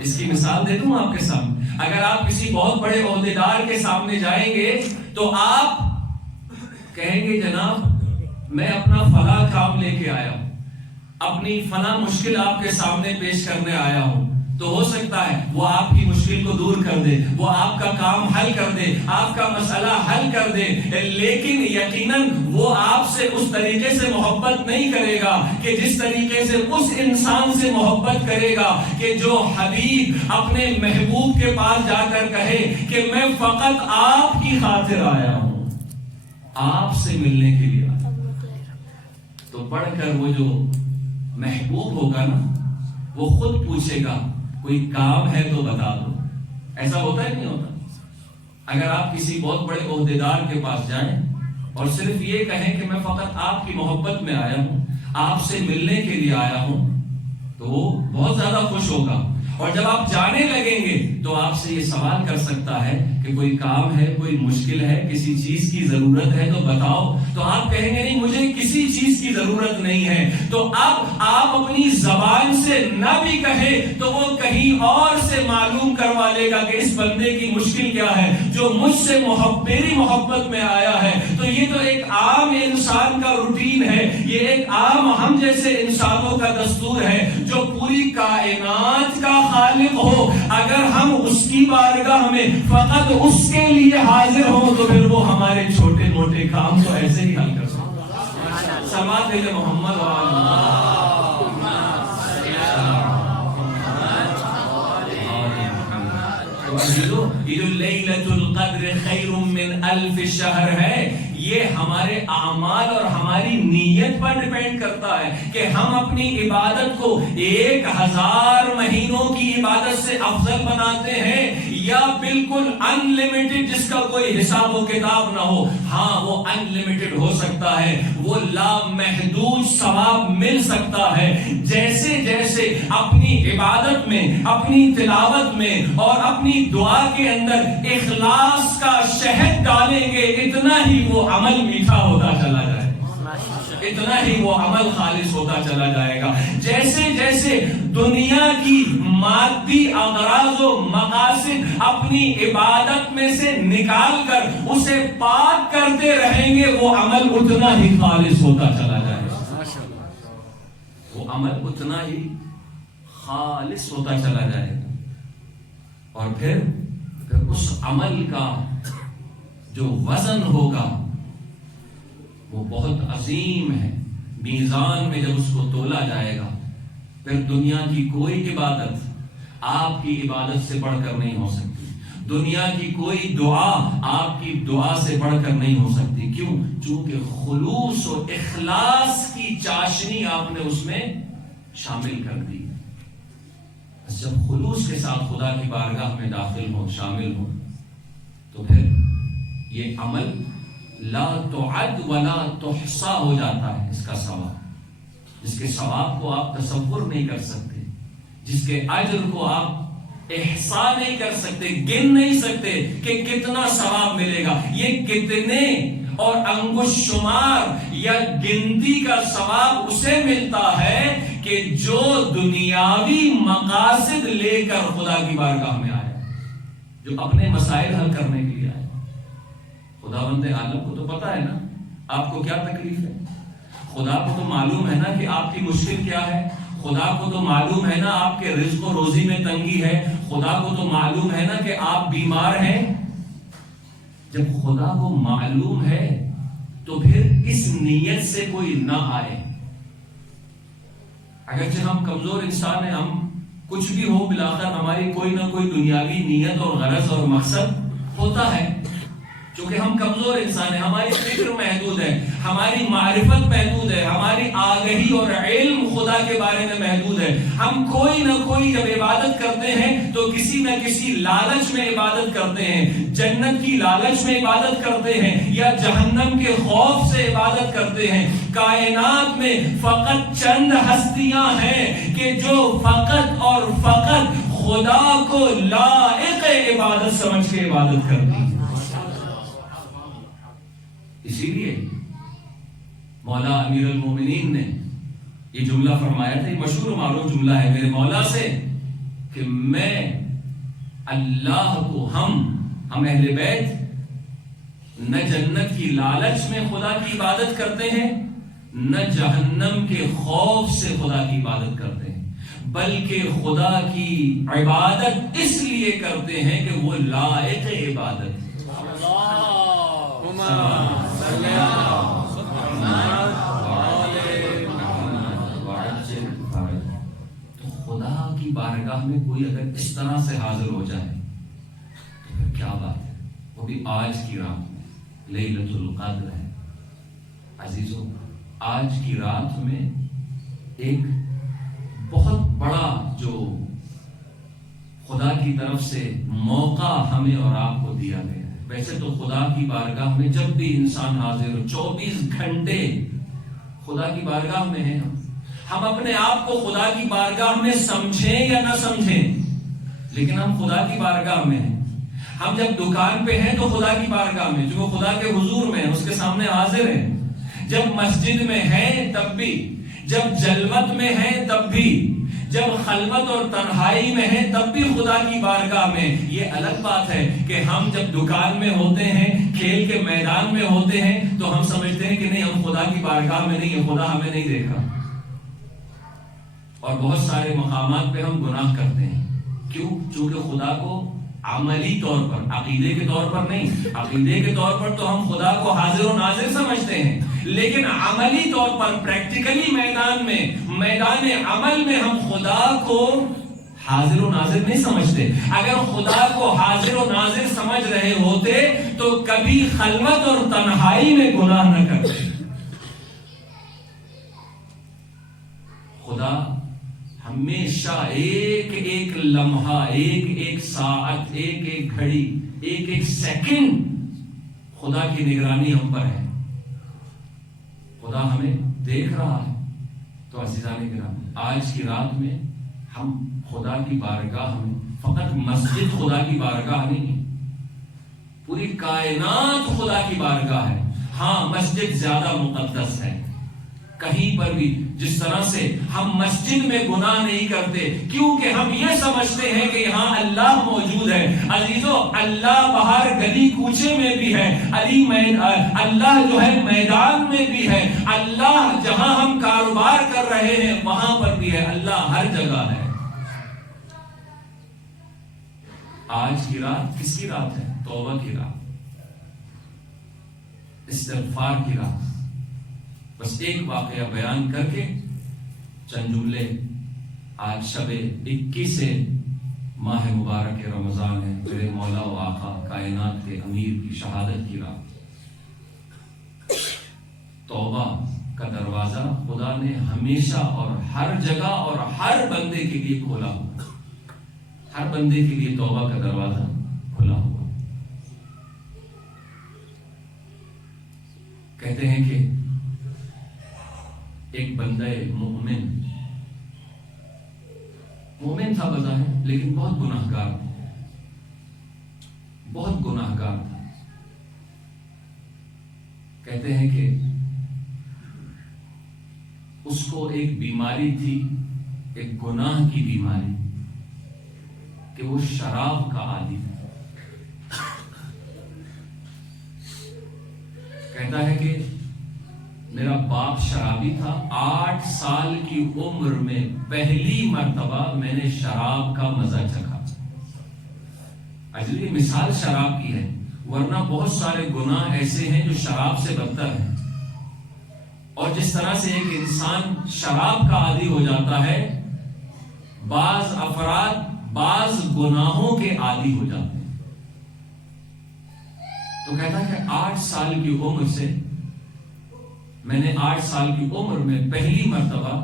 اس کی مثال دے دوں آپ کے سامنے. اگر آپ کسی بہت بڑے عہدیدار کے سامنے جائیں گے تو آپ کہیں گے جناب میں اپنا فلاں کام لے کے آیا ہوں, اپنی فلاں مشکل آپ کے سامنے پیش کرنے آیا ہوں, تو ہو سکتا ہے وہ آپ کی مشکل کو دور کر دے, وہ آپ کا کام حل کر دے, آپ کا مسئلہ حل کر دے, لیکن یقیناً وہ آپ سے اس طریقے سے محبت نہیں کرے گا کہ جس طریقے سے اس انسان سے محبت کرے گا کہ جو حبیب اپنے محبوب کے پاس جا کر کہے کہ میں فقط آپ کی خاطر آیا ہوں, آپ سے ملنے کے لیے آیا. تو پڑھ کر وہ جو محبوب ہوگا نا وہ خود پوچھے گا کوئی کام ہے تو بتا دو. ایسا ہوتا ہے نہیں ہوتا؟ اگر آپ کسی بہت بڑے عہدیدار کے پاس جائیں اور صرف یہ کہیں کہ میں فقط آپ کی محبت میں آیا ہوں, آپ سے ملنے کے لیے آیا ہوں, تو وہ بہت زیادہ خوش ہوگا. اور جب آپ جانے لگیں گے تو آپ سے یہ سوال کر سکتا ہے کہ کوئی کام ہے, کوئی مشکل ہے, کسی چیز کی ضرورت ہے تو بتاؤ. تو آپ کہیں گے نہیں مجھے کسی چیز کی ضرورت نہیں ہے. تو اب آپ اپنی زبان سے نہ بھی کہیں تو وہ کہیں اور سے معلوم کروا لے گا کہ اس بندے کی مشکل کیا ہے جو مجھ سے میری محبت میں آیا ہے. تو یہ تو ایک عام انسان کا روٹین ہے, یہ ایک عام ہم جیسے انسانوں کا دستور ہے. جو پوری کائنات کا خالق ہو, اگر ہم اس کی بارگاہ میں فقط اس کے لیے حاضر ہوں تو پھر وہ ہمارے چھوٹے موٹے کام تو ایسے ہی حل کر سکتا ہے. صلوات علی محمد و آل محمد. یہ جو لیلۃ القدر خیر من الف شہر ہے, یہ ہمارے اعمال اور ہماری نیت پر ڈیپینڈ کرتا ہے کہ ہم اپنی عبادت کو 1000 مہینوں کی عبادت سے افضل بناتے ہیں یا بالکل ان لمیٹڈ جس کا کوئی حساب و کتاب نہ ہو. ہاں وہ ان لمیٹڈ ہو سکتا ہے, وہ لامحدود ثواب مل سکتا ہے. جیسے جیسے اپنی عبادت میں, اپنی تلاوت میں اور اپنی دعا کے اندر اخلاص کا شہد ڈالیں گے اتنا ہی وہ عمل میٹھا ہوتا چلا جائے گا, اتنا ہی وہ عمل خالص ہوتا چلا جائے گا. جیسے جیسے دنیا کی مادی اغراض و مقاصد اپنی عبادت میں سے نکال کر اسے پاک کرتے رہیں گے وہ عمل اتنا ہی خالص ہوتا چلا جائے گا, وہ عمل اتنا ہی خالص ہوتا چلا جائے گا. اور پھر اس عمل کا جو وزن ہوگا وہ بہت عظیم ہے. میزان میں جب اس کو تولا جائے گا پھر دنیا کی کوئی عبادت آپ کی عبادت سے بڑھ کر نہیں ہو سکتی, دنیا کی کوئی دعا آپ کی دعا سے بڑھ کر نہیں ہو سکتی. کیوں؟ چونکہ خلوص و اخلاص کی چاشنی آپ نے اس میں شامل کر دی. جب خلوص کے ساتھ خدا کی بارگاہ میں داخل ہو, شامل ہو, تو پھر یہ عمل لا تعد ولا تحصا ہو جاتا ہے. اس کا ثواب, جس کے ثواب کو آپ تصور نہیں کر سکتے, جس کے اجر کو آپ احصا نہیں کر سکتے, گن نہیں سکتے کہ کتنا ثواب ملے گا. یہ کتنے اور انگشت شمار یا گنتی کا ثواب اسے ملتا ہے کہ جو دنیاوی مقاصد لے کر خدا کی بارگاہ میں آیا, جو اپنے مسائل حل کرنے کے لیے آیا. خداوند عالم کو تو پتا ہے نا آپ کو کیا تکلیف ہے, خدا کو تو معلوم ہے نا کہ آپ کی مشکل کیا ہے, خدا کو تو معلوم ہے نا آپ کے رزق و روزی میں تنگی ہے, خدا کو تو معلوم ہے نا کہ آپ بیمار ہیں. جب خدا کو معلوم ہے تو پھر اس نیت سے کوئی نہ آئے. اگرچہ ہم کمزور انسان ہیں, ہم کچھ بھی ہو بلاخر ہماری کوئی نہ کوئی دنیاوی نیت اور غرض اور مقصد ہوتا ہے. چونکہ ہم کمزور انسان ہیں, ہماری فکر محدود ہے, ہماری معرفت محدود ہے, ہماری آگہی اور علم خدا کے بارے میں محدود ہے. ہم کوئی نہ کوئی جب عبادت کرتے ہیں تو کسی نہ کسی لالچ میں عبادت کرتے ہیں, جنت کی لالچ میں عبادت کرتے ہیں یا جہنم کے خوف سے عبادت کرتے ہیں. کائنات میں فقط چند ہستیاں ہیں کہ جو فقط اور فقط خدا کو لائق عبادت سمجھ کے عبادت کرتی ہیں. اسی لیے مولا امیر المومنین نے یہ جملہ فرمایا تھا، یہ مشہور و معروف جملہ ہے میرے مولا سے کہ میں اللہ کو، ہم اہل بیت نہ جنت کی لالچ میں خدا کی عبادت کرتے ہیں، نہ جہنم کے خوف سے خدا کی عبادت کرتے ہیں، بلکہ خدا کی عبادت اس لیے کرتے ہیں کہ وہ لائق عبادت ہے۔ تو خدا کی بارگاہ میں کوئی اگر اس طرح سے حاضر ہو جائے تو پھر کیا بات ہے، وہ بھی آج کی رات میں لیلۃ القدر ہے۔ عزیزو، آج کی رات میں ایک بہت بڑا جو خدا کی طرف سے موقع ہمیں اور آپ کو دیا گیا ہے۔ ویسے تو خدا کی بارگاہ میں جب بھی انسان حاضر ہو، 24 گھنٹے خدا کی بارگاہ میں ہیں۔ ہم اپنے آپ کو خدا کی بارگاہ میں سمجھیں یا نہ سمجھیں، لیکن ہم خدا کی بارگاہ میں ہیں۔ ہم جب دکان پہ ہیں تو خدا کی بارگاہ میں، جو خدا کے حضور میں ہیں، اس کے سامنے حاضر ہیں۔ جب مسجد میں ہیں تب بھی، جب جلوت میں ہیں تب بھی، جب خلوت اور تنہائی میں ہیں تب بھی خدا کی بارگاہ میں۔ یہ الگ بات ہے کہ ہم جب دکان میں ہوتے ہیں، کھیل کے میدان میں ہوتے ہیں، تو ہم سمجھتے ہیں کہ نہیں، ہم خدا کی بارگاہ میں نہیں ہیں، خدا ہمیں نہیں دیکھا۔ اور بہت سارے مقامات پہ ہم گناہ کرتے ہیں، کیوں؟ چونکہ خدا کو عملی طور پر، عقیدے کے طور پر نہیں، عقیدے کے طور پر تو ہم خدا کو حاضر و ناظر سمجھتے ہیں، لیکن عملی طور پر، پریکٹیکلی میدان عمل میں ہم خدا کو حاضر و ناظر نہیں سمجھتے۔ اگر خدا کو حاضر و ناظر سمجھ رہے ہوتے تو کبھی خلوت اور تنہائی میں گناہ نہ کرتے۔ خدا ہمیشہ ایک ایک لمحہ، ایک ایک ساعت، ایک ایک گھڑی، ایک ایک سیکنڈ خدا کی نگرانی ہم پر ہے۔ خدا ہمیں دیکھ رہا ہے۔ تو عزیزان گرامی، آج کی رات میں ہم خدا کی بارگاہ میں، فقط مسجد خدا کی بارگاہ نہیں ہے، پوری کائنات خدا کی بارگاہ ہے۔ ہاں، مسجد زیادہ مقدس ہے۔ کہیں پر بھی جس طرح سے ہم مسجد میں گناہ نہیں کرتے، کیونکہ ہم یہ سمجھتے ہیں کہ یہاں اللہ موجود ہے۔ عزیزو، اللہ باہر گلی کوچے میں بھی ہے، اللہ جو ہے میدان میں بھی ہے، اللہ جہاں ہم کاروبار کر رہے ہیں وہاں پر بھی ہے، اللہ ہر جگہ ہے۔ آج کی رات کس کی رات ہے؟ توبہ کی رات، استغفار کی رات۔ بس ایک واقعہ بیان کر کے چند جملے، آج شب 21 ماہ مبارک رمضان ہے، میرے مولا و آقا کائنات کے امیر کی شہادت کی رات۔ توبہ کا دروازہ خدا نے ہمیشہ اور ہر جگہ اور ہر بندے کے لیے کھولا ہوا، ہر بندے کے لیے توبہ کا دروازہ کھلا ہوا۔ کہتے ہیں کہ ایک بندہ مومن تھا بظاہر، لیکن بہت گناہگار تھا، بہت گناہگار تھا۔ کہتے ہیں کہ اس کو ایک بیماری تھی، ایک گناہ کی بیماری، کہ وہ شراب کا عادی تھا۔ کہتا ہے کہ میرا باپ شرابی تھا، 8 سال کی عمر میں پہلی مرتبہ میں نے شراب کا مزہ چکھا۔ اجلی مثال شراب کی ہے، ورنہ بہت سارے گناہ ایسے ہیں جو شراب سے بدتر ہیں۔ اور جس طرح سے ایک انسان شراب کا عادی ہو جاتا ہے، بعض افراد بعض گناہوں کے عادی ہو جاتے ہیں۔ تو کہتا ہے کہ 8 سال کی عمر سے میں نے 8 سال کی عمر میں پہلی مرتبہ،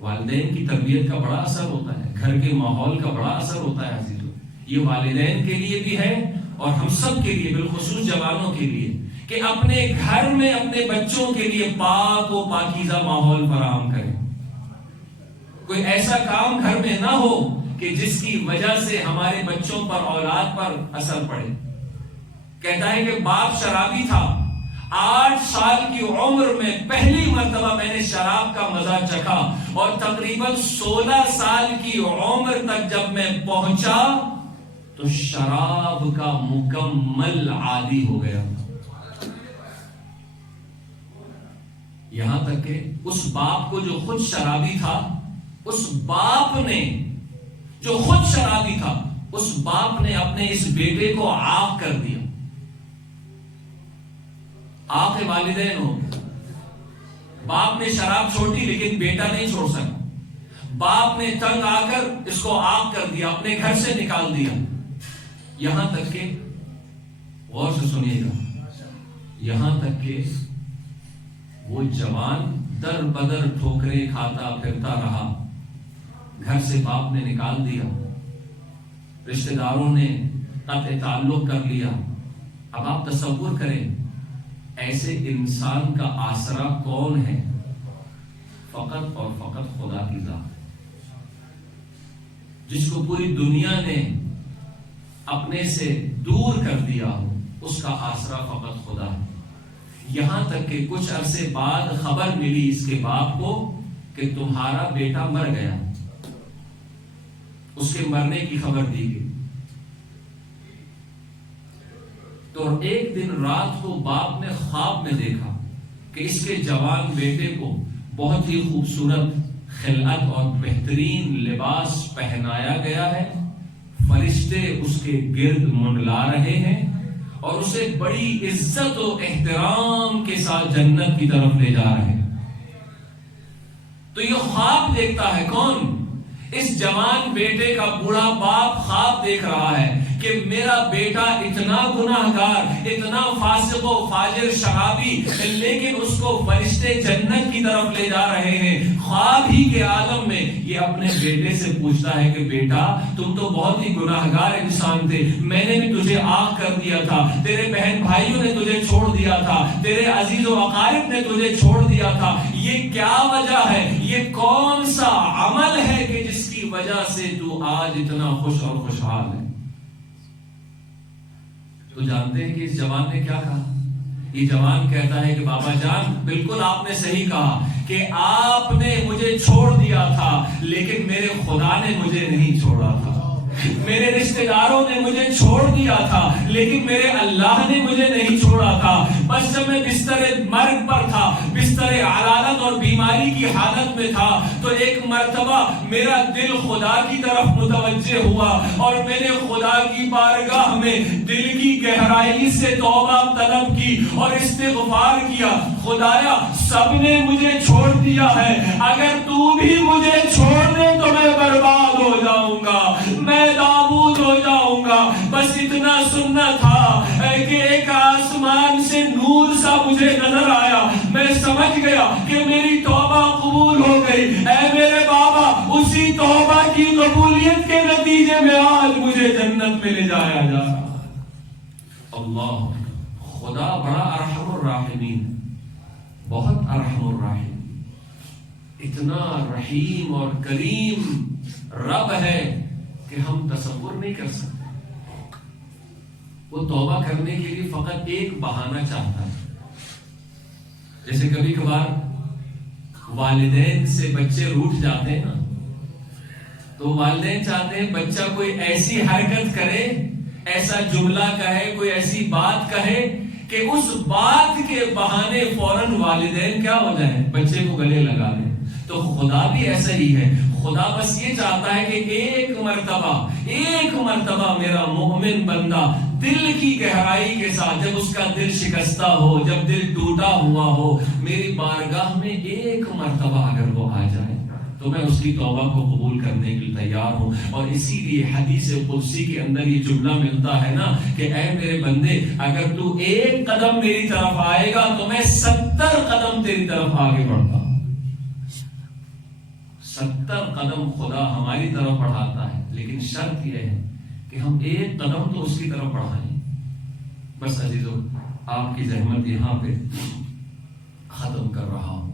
والدین کی تربیت کا بڑا اثر ہوتا ہے، گھر کے ماحول کا بڑا اثر ہوتا ہے عزیزو، یہ والدین کے لیے بھی ہے اور ہم سب کے لیے، بالخصوص جوانوں کے لیے، کہ اپنے گھر میں اپنے بچوں کے لیے پاک و پاکیزہ ماحول فراہم کریں۔ کوئی ایسا کام گھر میں نہ ہو کہ جس کی وجہ سے ہمارے بچوں پر، اولاد پر اثر پڑے۔ کہتا ہے کہ باپ شرابی تھا، 8 سال کی عمر میں پہلی مرتبہ میں نے شراب کا مزہ چکھا، اور تقریباً 16 سال کی عمر تک جب میں پہنچا تو شراب کا مکمل عادی ہو گیا. یہاں تک کہ اس باپ کو جو خود شرابی تھا، اس باپ نے جو خود شرابی تھا، اس باپ نے اپنے اس بیٹے کو عاق کر دیا. عاق والدین ہو، باپ نے شراب چھوڑ دی لیکن بیٹا نہیں چھوڑ سکا. باپ نے تنگ آ کر اس کو عاق کر دیا، اپنے گھر سے نکال دیا. یہاں تک کہ، غور سے سنیے گا، یہاں تک کہ وہ جوان در بدر ٹھوکریں کھاتا پھرتا رہا. گھر سے باپ نے نکال دیا، رشتہ داروں نے قطع تعلق کر لیا. اب آپ تصور کریں ایسے انسان کا آسرا کون ہے؟ فقط اور فقط خدا کی ذات، جس کو پوری دنیا نے اپنے سے دور کر دیا ہو، اس کا آسرا فقط خدا ہے. یہاں تک کہ کچھ عرصے بعد خبر ملی اس کے باپ کو کہ تمہارا بیٹا مر گیا. اس کے مرنے کی خبر دی گئی. تو ایک دن رات کو باپ نے خواب میں دیکھا کہ اس کے جوان بیٹے کو بہت ہی خوبصورت خلعت اور بہترین لباس پہنایا گیا ہے. فرشتے اس کے گرد منڈلا رہے ہیں اور اسے بڑی عزت و احترام کے ساتھ جنت کی طرف لے جا رہے ہیں. تو یہ خواب دیکھتا ہے کون؟ اس جوان بیٹے کا بوڑھا باپ خواب دیکھ رہا ہے کہ میرا بیٹا اتنا گناہگار، اتنا فاسق و فاجر شرابی، لیکن اس کو فرشتے جنت کی طرف لے جا رہے ہیں. خواب ہی کے عالم میں یہ اپنے بیٹے سے پوچھتا ہے کہ بیٹا تم تو بہت ہی گناہگار انسان تھے، میں نے بھی تجھے عاق کر دیا تھا، تیرے بہن بھائیوں نے تجھے چھوڑ دیا تھا، تیرے عزیز و اقارب نے تجھے چھوڑ دیا تھا. یہ کیا وجہ ہے؟ یہ کون سا عمل ہے کہ جس کی وجہ سے تو آج اتنا خوش اور خوشحال ہے؟ تو جانتے ہیں کہ اس جوان نے کیا کہا؟ یہ جوان کہتا ہے کہ بابا جان بالکل آپ نے صحیح کہا کہ آپ نے مجھے چھوڑ دیا تھا، لیکن میرے خدا نے مجھے نہیں چھوڑا تھا. میرے رشتہ داروں نے مجھے چھوڑ دیا تھا لیکن میرے اللہ نے مجھے نہیں چھوڑا تھا. بس جب میں بستر مرگ پر تھا، بستر علالت اور بیماری کی حالت میں تھا، تو ایک مرتبہ میرا دل خدا کی طرف متوجہ ہوا اور میں نے خدا کی بارگاہ میں دل کی گہرائی سے توبہ طلب کی اور استغفار کیا. خدایا سب نے مجھے چھوڑ دیا ہے، اگر تو بھی مجھے چھوڑ دے تو میں برباد ہو جاؤں گا، میں نابود ہو جاؤں گا. بس اتنا سننا تھا کہ ایک آسمان سے نور سا مجھے نظر آیا، میں سمجھ گیا کہ میری توبہ قبول ہو گئی. اے میرے بابا، اسی توبہ کی قبولیت کے نتیجے میں آج مجھے جنت میں لے جایا جا رہا. اللہ، خدا بڑا ارحم الراحمین، بہت ارحم الراحمین، اتنا رحیم اور کریم رب ہے کہ ہم تصور نہیں کر سکتے. وہ توبہ کرنے کے لیے فقط ایک بہانہ چاہتا ہے. جیسے کبھی کبھار والدین سے بچے روٹھ جاتے ہیں نا، تو والدین چاہتے ہیں بچہ کوئی ایسی حرکت کرے، ایسا جملہ کہے، کوئی ایسی بات کہے کہ اس بات کے بہانے فوراً والدین کیا ہو جائیں، بچے کو گلے لگا لیں. تو خدا بھی ایسا ہی ہے. خدا بس یہ چاہتا ہے کہ ایک مرتبہ میرا مومن بندہ دل کی گہرائی کے ساتھ، جب اس کا دل شکستہ ہو، جب دل ٹوٹا ہوا ہو، میری بارگاہ میں ایک مرتبہ اگر وہ آ جائے تو میں اس کی توبہ کو قبول کرنے کے لیے تیار ہوں. اور اسی لیے حدیث قدسی کے اندر یہ جملہ ملتا ہے نا کہ اے میرے بندے، اگر تو ایک قدم میری طرف آئے گا تو میں 70 قدم تیری طرف آگے بڑھتا ہوں. 70 قدم خدا ہماری طرف بڑھاتا ہے، لیکن شرط یہ ہے کہ ہم ایک قدم تو اس کی طرف بڑھائیں. بس عزیزو، آپ کی زحمت یہاں پہ ختم کر رہا ہوں.